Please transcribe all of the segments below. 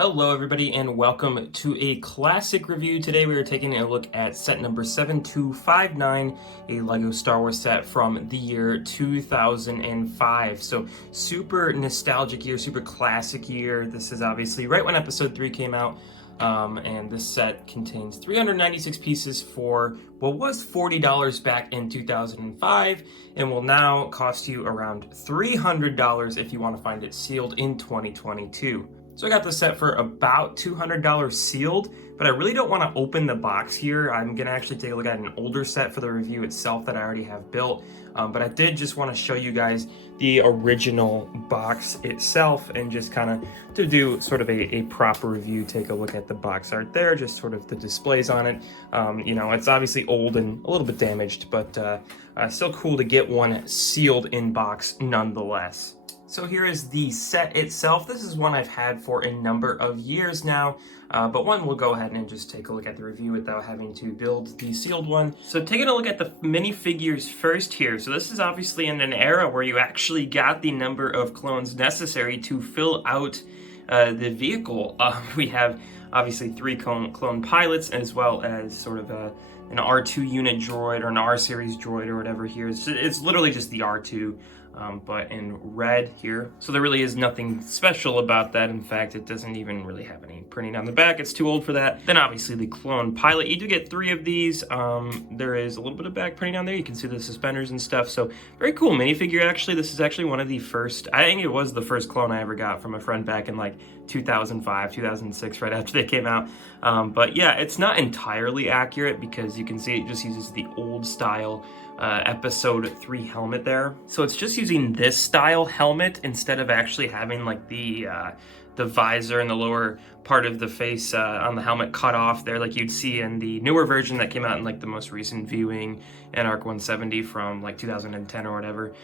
Hello everybody and welcome to a classic review. Today we are taking a look at set number 7259, a LEGO Star Wars set from the year 2005. So super nostalgic year, super classic year. This is obviously right when episode 3 came out. And this set contains 396 pieces for what was $40 back in 2005 and will now cost you around $300 if you want to find it sealed in 2022. So I got this set for about $200 sealed, but I really don't want to open the box here. I'm going to actually take a look at an older set for the review itself that I already have built. But I did just want to show you guys the original box itself and just kind of to do sort of a proper review, take a look at the box art there, just sort of the displays on it. It's obviously old and a little bit damaged, but still cool to get one sealed in box nonetheless. So here is the set itself. This is one I've had for a number of years now, but one we'll go ahead and just take a look at the review without having to build the sealed one. So taking a look at the minifigures first here. So this is obviously in an era where you actually got the number of clones necessary to fill out the vehicle. We have obviously 3 clone pilots as well as sort of an R2 unit droid or an R series droid or whatever here. It's literally just the R2. But in red here. So there really is nothing special about that. In fact, it doesn't even really have any printing on the back. It's too old for that. Then obviously the clone pilot. You do get 3 of these. There is a little bit of back printing on there. You can see the suspenders and stuff. So very cool minifigure actually. This is actually one of the first, I think it was the first clone I ever got from a friend back in like 2005, 2006, right after they came out. But yeah, it's not entirely accurate because you can see it just uses the old style episode 3 helmet there. So it's just using this style helmet instead of actually having like the visor and the lower part of the face on the helmet cut off there like you'd see in the newer version that came out in like the most recent viewing and ARC-170 from like 2010 or whatever.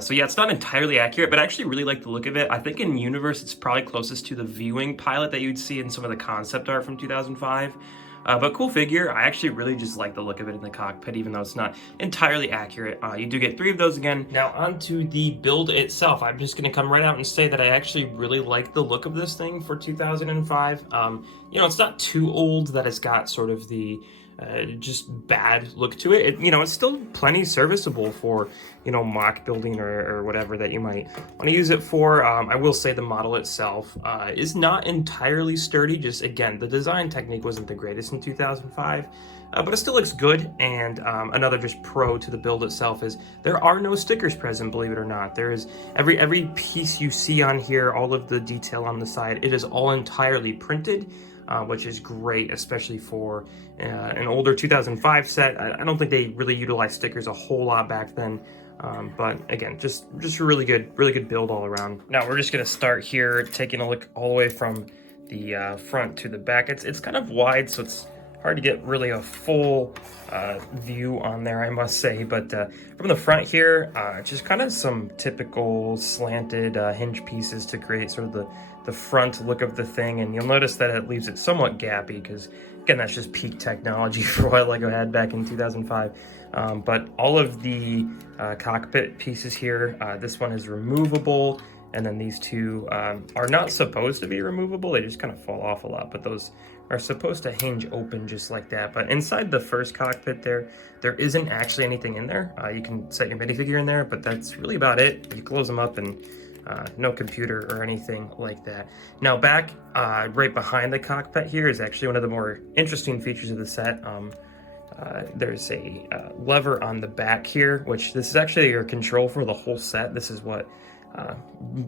So yeah, it's not entirely accurate, but I actually really like the look of it. I think in universe it's probably closest to the viewing pilot that you'd see in some of the concept art from 2005. But cool figure. I actually really just like the look of it in the cockpit, even though it's not entirely accurate. You do get 3 of those again. Now onto the build itself. I'm just going to come right out and say that I actually really like the look of this thing for 2005. It's not too old that it's got sort of the just bad look to it. It's still plenty serviceable for, mock building or whatever that you might want to use it for. I will say the model itself is not entirely sturdy. Just again, the design technique wasn't the greatest in 2005. But it still looks good, and another just pro to the build itself is there are no stickers present, believe it or not. There is every piece you see on here, all of the detail on the side, it is all entirely printed. Which is great, especially for an older 2005 set. I don't think they really utilized stickers a whole lot back then. But again, just a really good build all around. Now we're just gonna start here, taking a look all the way from the front to the back. It's kind of wide, so it's hard to get really a full view on there, I must say. But from the front here, just kind of some typical slanted hinge pieces to create sort of the front look of the thing. And you'll notice that it leaves it somewhat gappy because, again, that's just peak technology for what LEGO had back in 2005. But all of the cockpit pieces here, this one is removable. And then these 2 are not supposed to be removable. They just kind of fall off a lot, but those are supposed to hinge open just like that. But inside the first cockpit there isn't actually anything in there. You can set your minifigure in there, but that's really about it. You close them up and no computer or anything like that. Now back right behind the cockpit here is actually one of the more interesting features of the set. There's a lever on the back here, which this is actually your control for the whole set. This is what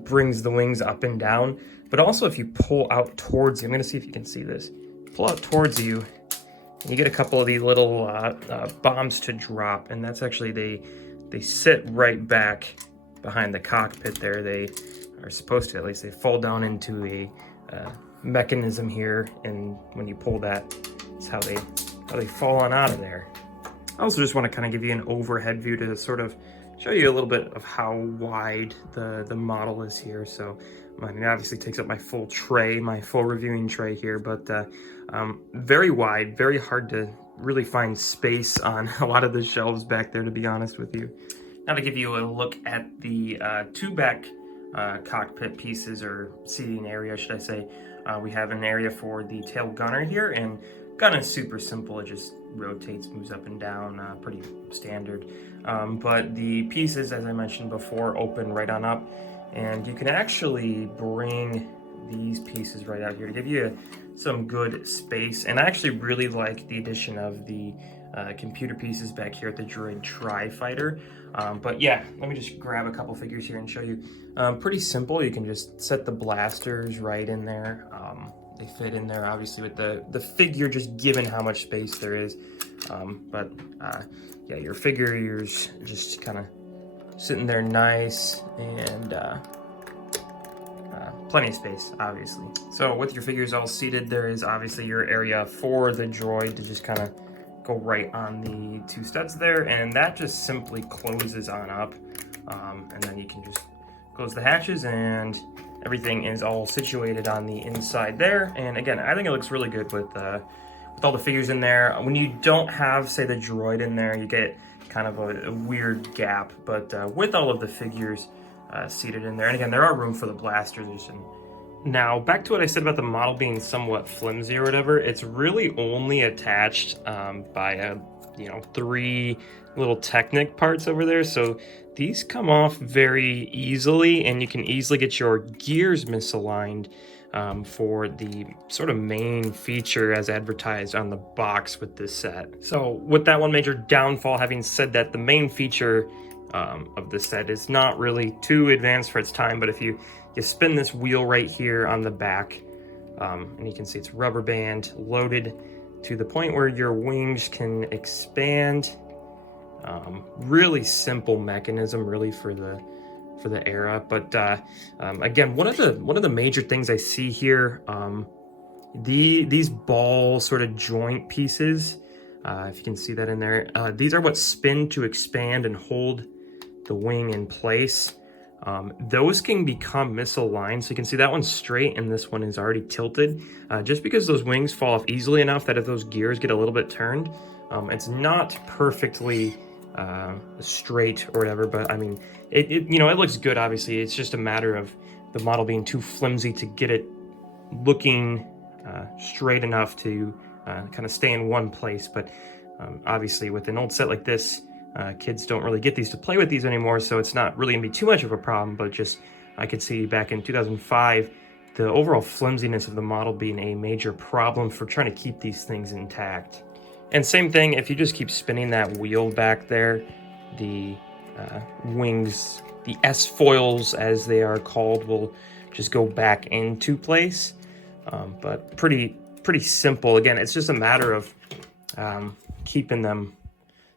brings the wings up and down. But also if you pull out towards you, I'm going to see if you can see this. Pull out towards you, and you get a couple of these little bombs to drop, and that's actually they sit right back behind the cockpit there. They are supposed to, at least they fall down into a mechanism here, and when you pull that, it's how they fall on out of there. I also just want to kind of give you an overhead view to sort of show you a little bit of how wide the model is here. So it obviously takes up my full tray, my full reviewing tray here, but very wide, very hard to really find space on a lot of the shelves back there, to be honest with you. Now to give you a look at the 2 back cockpit pieces, or seating area, should I say. We have an area for the tail gunner here, and gun is super simple. It just rotates, moves up and down, pretty standard. But the pieces, as I mentioned before, open right on up, and you can actually bring these pieces right out here to give you some good space. And I actually really like the addition of the computer pieces back here at the droid Tri-Fighter. But yeah, let me just grab a couple figures here and show you. Pretty simple. You can just set the blasters right in there. They fit in there obviously with the figure, just given how much space there is. Yeah, your figures just kind of sitting there nice, and plenty of space, obviously. So with your figures all seated, there is obviously your area for the droid to just kind of go right on the two studs there, and that just simply closes on up. And then you can just close the hatches, and everything is all situated on the inside there. And again, I think it looks really good with all the figures in there. When you don't have, say, the droid in there, you get kind of a weird gap, but with all of the figures seated in there, and again, there are room for the blasters. And now back to what I said about the model being somewhat flimsy or whatever, it's really only attached by three little Technic parts over there, so these come off very easily, and you can easily get your gears misaligned for the sort of main feature as advertised on the box with this set. So with that one major downfall, having said that, the main feature of this set is not really too advanced for its time, but if you spin this wheel right here on the back, and you can see it's rubber band loaded to the point where your wings can expand. Really simple mechanism, really, for the era. But again, one of the major things I see here, these ball sort of joint pieces, if you can see that in there, these are what spin to expand and hold the wing in place. Those can become misaligned, so you can see that one's straight and this one is already tilted, just because those wings fall off easily enough that if those gears get a little bit turned, it's not perfectly straight or whatever, but I mean, it looks good. Obviously, it's just a matter of the model being too flimsy to get it looking straight enough to kind of stay in one place. But obviously, with an old set like this, kids don't really get these to play with these anymore, so it's not really gonna be too much of a problem. But just, I could see back in 2005, the overall flimsiness of the model being a major problem for trying to keep these things intact. And same thing, if you just keep spinning that wheel back there, the wings, the S-foils as they are called, will just go back into place. But pretty simple. Again, it's just a matter of keeping them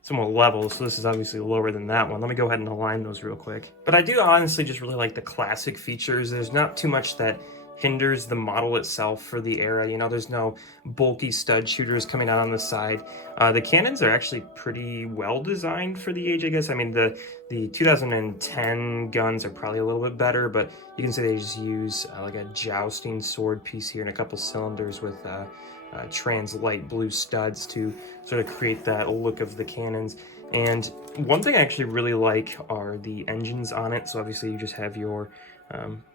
somewhat level. So this is obviously lower than that one. Let me go ahead and align those real quick. But I do honestly just really like the classic features. There's not too much that hinders the model itself for the era. There's no bulky stud shooters coming out on the side. The cannons are actually pretty well designed for the age, I guess. I mean, the 2010 guns are probably a little bit better, but you can say they just use like a jousting sword piece here and a couple cylinders with trans light blue studs to sort of create that look of the cannons. And one thing I actually really like are the engines on it. So obviously you just have your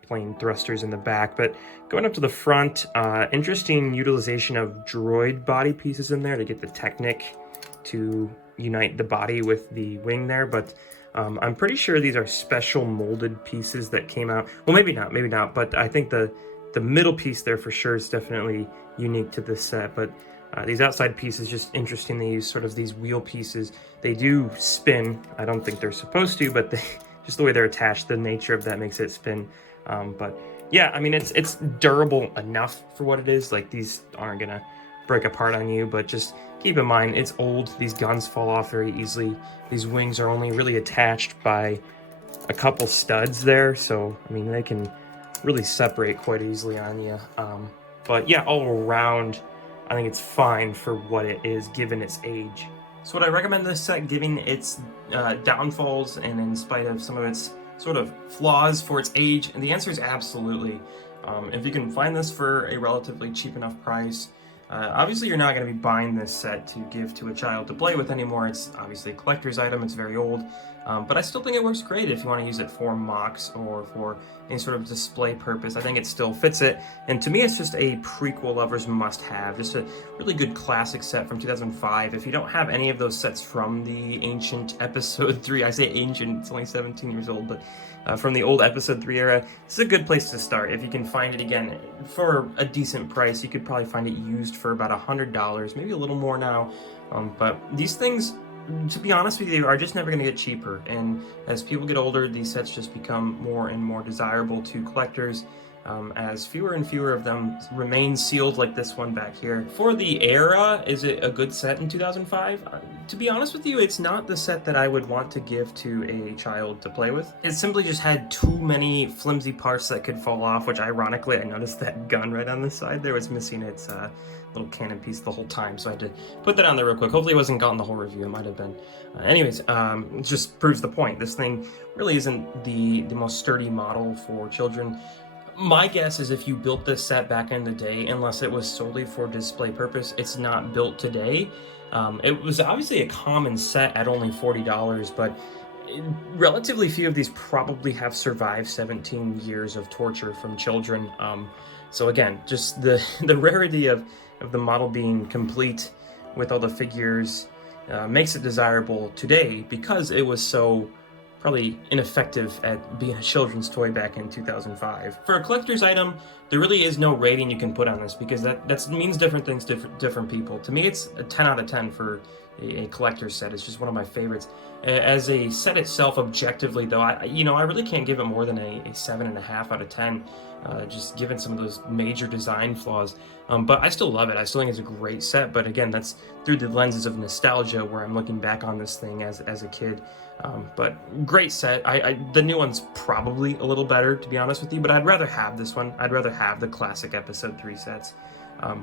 plain thrusters in the back, but going up to the front, interesting utilization of droid body pieces in there to get the Technic to unite the body with the wing there. But I'm pretty sure these are special molded pieces that came out. Well, maybe not, but I think the middle piece there for sure is definitely unique to this set. But these outside pieces, just interesting. They use sort of these wheel pieces. They do spin. I don't think they're supposed to, but just the way they're attached, the nature of that makes it spin. But yeah, I mean, it's durable enough for what it is. Like, these aren't gonna break apart on you, but just keep in mind, it's old. These guns fall off very easily. These wings are only really attached by a couple studs there, so I mean, they can really separate quite easily on you. But yeah, all around, I think it's fine for what it is given its age. So would I recommend this set given its downfalls and in spite of some of its sort of flaws for its age? And the answer is absolutely. If you can find this for a relatively cheap enough price, Obviously, you're not going to be buying this set to give to a child to play with anymore. It's obviously a collector's item, it's very old, but I still think it works great if you want to use it for mocks or for any sort of display purpose. I think it still fits it, and to me, it's just a prequel lover's must-have. Just a really good classic set from 2005. If you don't have any of those sets from the ancient Episode 3, I say ancient, it's only 17 years old, but from the old Episode 3 era, this is a good place to start. If you can find it again for a decent price, you could probably find it used for about $100, maybe a little more now. But these things, to be honest with you, are just never going to get cheaper. And as people get older, these sets just become more and more desirable to collectors. As fewer and fewer of them remain sealed like this one back here. For the era, is it a good set in 2005? To be honest with you, it's not the set that I would want to give to a child to play with. It simply just had too many flimsy parts that could fall off, which ironically, I noticed that gun right on the side there was missing its little cannon piece the whole time, so I had to put that on there real quick. Hopefully it wasn't gone the whole review, it might have been. Anyways, it just proves the point. This thing really isn't the most sturdy model for children. My guess is if you built this set back in the day, unless it was solely for display purpose, it's not built today. It was obviously a common set at only $40, but relatively few of these probably have survived 17 years of torture from children. So again, just the rarity of the model being complete with all the figures makes it desirable today because it was so probably ineffective at being a children's toy back in 2005. For a collector's item, there really is no rating you can put on this because that means different things to different people. To me, it's a 10 out of 10 for a collector's set. It's just one of my favorites. As a set itself, objectively though, I really can't give it more than a 7.5 out of 10, just given some of those major design flaws. But I still love it. I still think it's a great set, but again, that's through the lenses of nostalgia where I'm looking back on this thing as a kid. But great set. The new one's probably a little better, to be honest with you, but I'd rather have this one. I'd rather have the classic Episode 3 sets.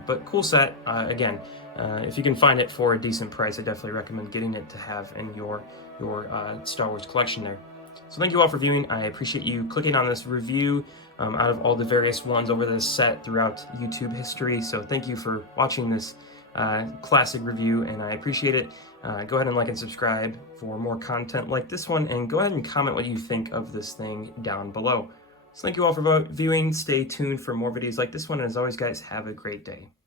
But cool set. Again, if you can find it for a decent price, I definitely recommend getting it to have in your Star Wars collection there. So thank you all for viewing. I appreciate you clicking on this review out of all the various ones over this set throughout YouTube history. So thank you for watching this classic review, and I appreciate it. Go ahead and like and subscribe for more content like this one, and go ahead and comment what you think of this thing down below. So thank you all for viewing. Stay tuned for more videos like this one, and as always, guys, have a great day.